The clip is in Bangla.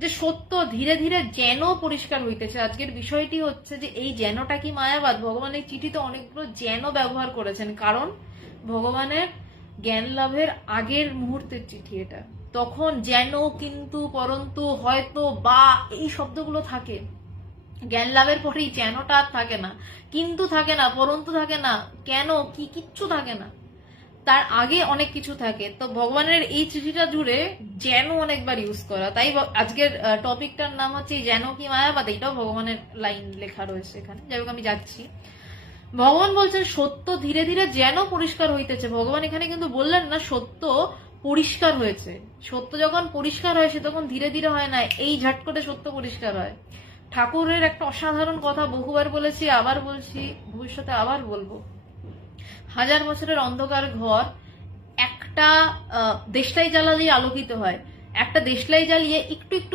যে সত্য ধীরে ধীরে যেন পরিষ্কার হইতেছে। আজকের বিষয়টি হচ্ছে যে এই যেনটা কি মায়াবাদ। ভগবানের চিঠিতে অনেকগুলো যেন ব্যবহার করেছেন, কারণ ভগবানের জ্ঞান লাভের আগের মুহূর্তের চিঠি এটা। তখন যেন, কিন্তু, পরন্তু, হয়তো, বা এই শব্দগুলো থাকে। জ্ঞান লাভের পরেই যেনটা আর থাকে না, কিন্তু থাকে না, পরন্তু থাকে না, কেন কি কিচ্ছু থাকে না, তার আগে অনেক কিছু থাকে। তো ভগবানের এই চিঠিটা জুড়ে যেন অনেকবার ইউজ করা। তাই আজকের টপিকটার নাম হচ্ছে যেন কি মায়াবাদ। এটাও ভগবানের লাইন লেখা রয়েছে এখানে, যাই হোক আমি যাচ্ছি। ভগবান বলছেন সত্য ধীরে ধীরে যেন পরিষ্কার হইতেছে। ভগবান এখানে কিন্তু বললেন না সত্য পরিষ্কার হয়েছে। সত্য যখন পরিষ্কার হয় সে তখন ধীরে ধীরে হয় না, এই ঝট করে সত্য পরিষ্কার হয়। ঠাকুরের একটা অসাধারণ কথা বহুবার বলেছি, আবার বলছি, ভবিষ্যতে আবার বলবো। 1000 বছরের অন্ধকার ঘর একটা দেশলাই জ্বালালেই আলোকিত হয়। একটা দেশলাই জ্বালিয়ে একটু একটু